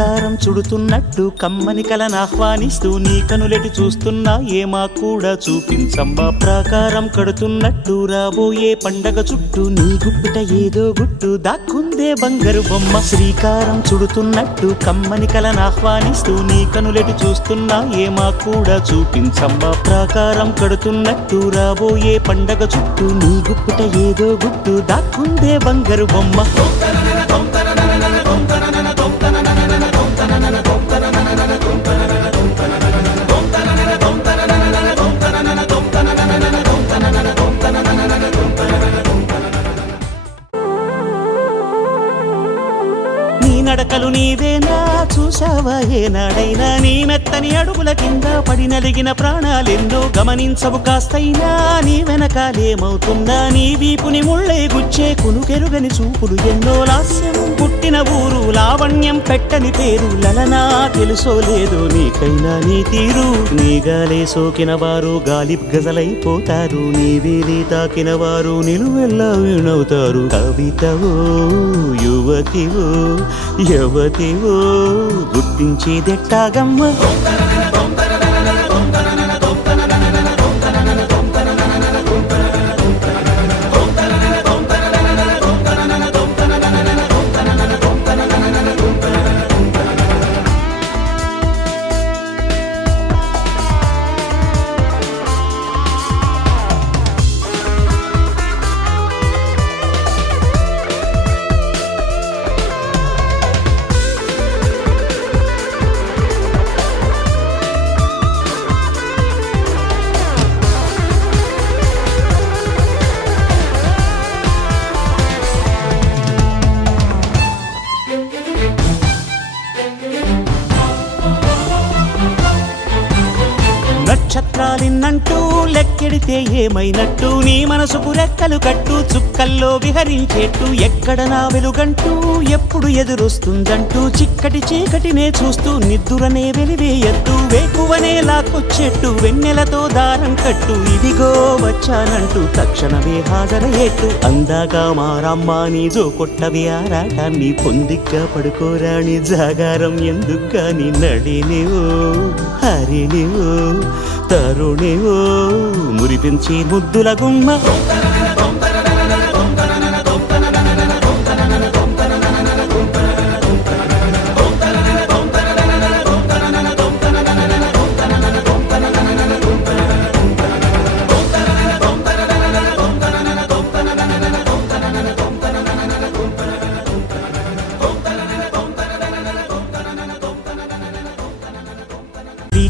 శ్రీకారం చుడుతున్నట్టు కమ్మని కలను ఆహ్వానిస్తూ నీ కనులెటి చూస్తున్నా ఏమా కూడా చూపించమ్మా ప్రాకారం కడుతున్నట్టు రాబోయే పండగ చుట్టూ నీ గుప్పిట ఏదో గుట్టు దాక్కుందే బంగారు బొమ్మ శ్రీకారం చుడుతున్నట్టు కమ్మని కలను ఆహ్వానిస్తూ నీ కనులెటి చూస్తున్నా ఏమా కూడా చూపించమ్మా ప్రాకారం కడుతున్నట్టు రాబోయే పండగ చుట్టూ నీ గుప్పిట ఏదో గుట్టు దాక్కుందే బంగారు బొమ్మ నడకలు నీవేనా చూసావా ఏనాడైనా నీ మెత్తని అడుగుల కింద పడి నలిగిన ప్రాణాలెన్నో గమనించవు కాస్తైనా నీ వెనకాలేమవుతుందా నీ వీపుని ముళ్ళే గుచ్చే కునుకెరుగని చూపులు ఎన్నో లాస్యం పుట్టిన ఊరు లావణ్యం పెట్టని పేరు లలనా తెలుసో లేదో నీకైనా నీ తీరు నీ గాలే సోకిన వారు గాలి గజలైపోతారు నీ వేలి తాకిన వారు నిలువెల్లా వీణవుతారు కవితవో యువతివో యువతివో గుర్తించేదెట్టాగమ్మ నక్షత్రాలిన్నంటూ లెక్కెడితే ఏమైనట్టు నీ మనసుకు రెక్కలు కట్టు చుక్కల్లో విహరించేట్టు ఎక్కడ నా వెలుగంటూ ఎప్పుడు ఎదురొస్తుందంటూ చిక్కటి చీకటినే చూస్తూ నిద్దురనే వెలివేయద్దు వేకువనే లాక్కొచ్చేట్టు వెన్నెలతో దారం కట్టు ఇదిగో వచ్చానంటూ తక్షణమే హాజరయ్యేట్టు అందాక మారమ్మ నీ జో కొట్టవి ఆరాటాన్ని పొందిగ్గా పడుకోరాని జాగారం ఎందుకు కాని నడినివో హరినివో తరుణివో మురిపించి ముద్దుల గుమ్మ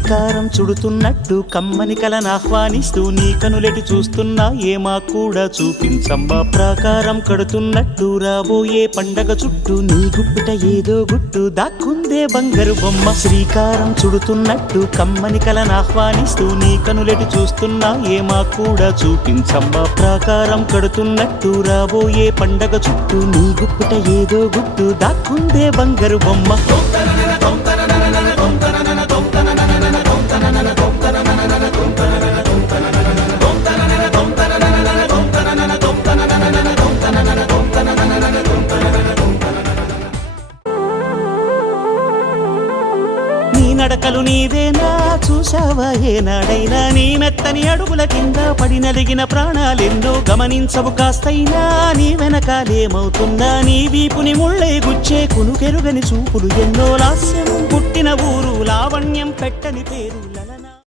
శ్రీకారం చుడుతున్నట్టు కమ్మని కలను ఆహ్వానిస్తూ నీ కనులెటి చూస్తున్నా ఏమా కూడా చూపించమ్మా ప్రాకారం కడుతున్నట్టు రాబోయే పండగ చుట్టూ నీ గుప్పిట ఏదో గుట్టు దాక్కుందే బంగారు బొమ్మ శ్రీకారం చుడుతున్నట్టు కమ్మని కలను ఆహ్వానిస్తూ నీ కనులెటి చూస్తున్నా ఏమా కూడా చూపించమ్మా ప్రాకారం కడుతున్నట్టు రాబోయే పండగ చుట్టూ నీ గుప్పిట ఏదో గుట్టు దాక్కుందే బంగారు బొమ్మ నడకలు నీవేనా చూసావా ఏనాడైనా నీ మెత్తని అడుగుల కింద పడి నలిగిన ప్రాణాలెన్నో గమనించవు కాస్తైనా నీ వెనకాలేమవుతుందా నీ వీపుని ముళ్ళే గుచ్చే కునుకెరుగని చూపులు ఎన్నో లాస్యం పుట్టిన ఊరు లావణ్యం పెట్టని పేరు